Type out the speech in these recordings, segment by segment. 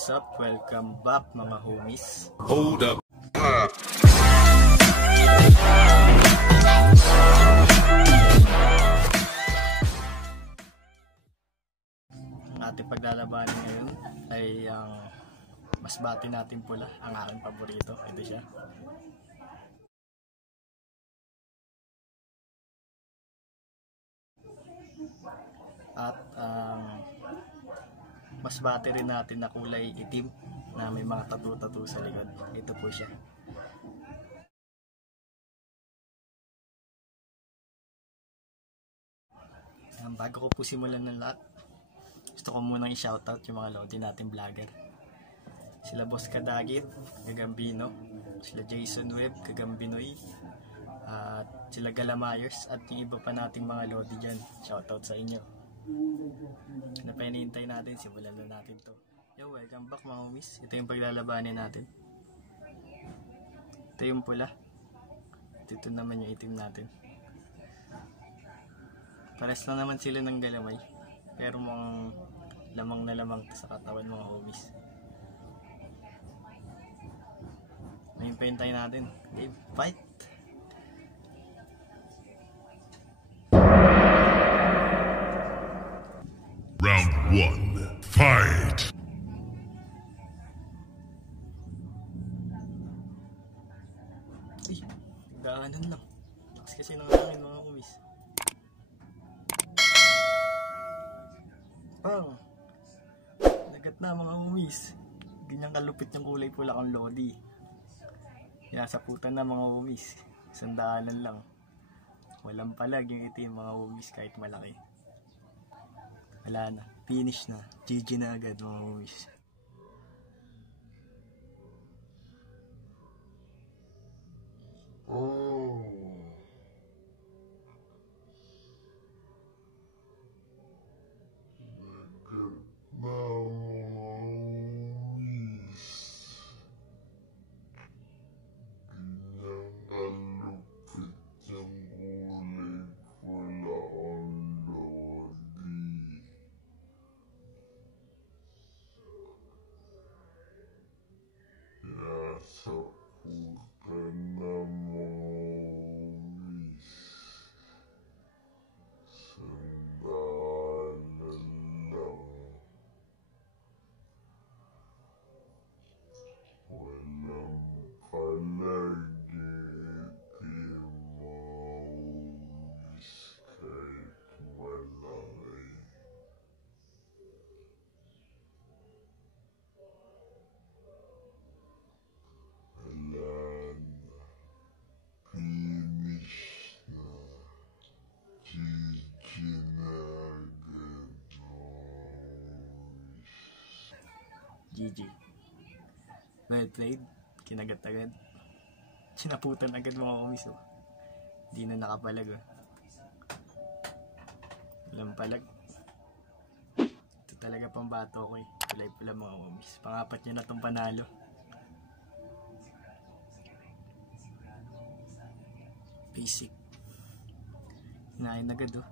What's up? Welcome back mga homies. Hold up. Ang ating paglalabanan ngayon ay ang masbate natin pula, ang aking paborito. Ito siya. At masbate rin natin na kulay itim na may mga tattoo sa likod. Ito po siya. Bago ko po simulan ng lahat, gusto ko munang i-shoutout yung mga lodi natin vlogger. Sila Boss Kadagit, Gagambino, sila Jason Webb, Gagambinoy, at sila Galamayers, at yung iba pa nating mga lodi dyan. Shoutout sa inyo. Ano pa hinihintay natin? Simulan na natin to. Yo, welcome back mga homies. Ito yung paglalabanin natin. Ito yung pula. Ito naman yung itim natin. Pares na naman sila ng galamay, pero mga lamang na lamang sa katawan mga homies. Ngayon pa hintayin natin. Game, fight! Round 1. Fight! Ay, daanan lang. Lakas kasi ng hangin mga homies. Pang! Nagat na mga homies. Ganyang kalupit yung kulay pula kang lodi. Yasaputan na mga homies. Sandaanan lang. Walang palag yung itim mga homies kahit malaki. Wala na. Finish na. GG na agad mga homies. GG. Well played. Kinagat agad. Sinaputan agad mga homies. Oh. Hindi na nakapalag. Oh. Walang palag. Ito talaga pambato ko eh. Kulay pula mga homies. Pangapat niya na itong panalo. Basic. Hinahin agad oh.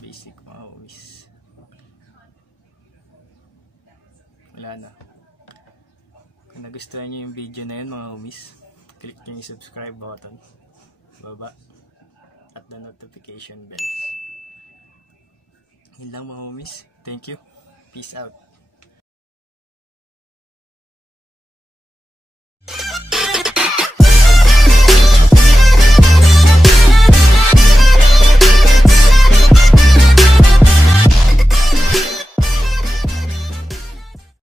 Basic mga homies. Wala na. Kung nagustuhan nyo yung video na yun mga homies, click nyo yung subscribe button baba at the notification bells. Yun lang mga homies. Thank you. Peace out.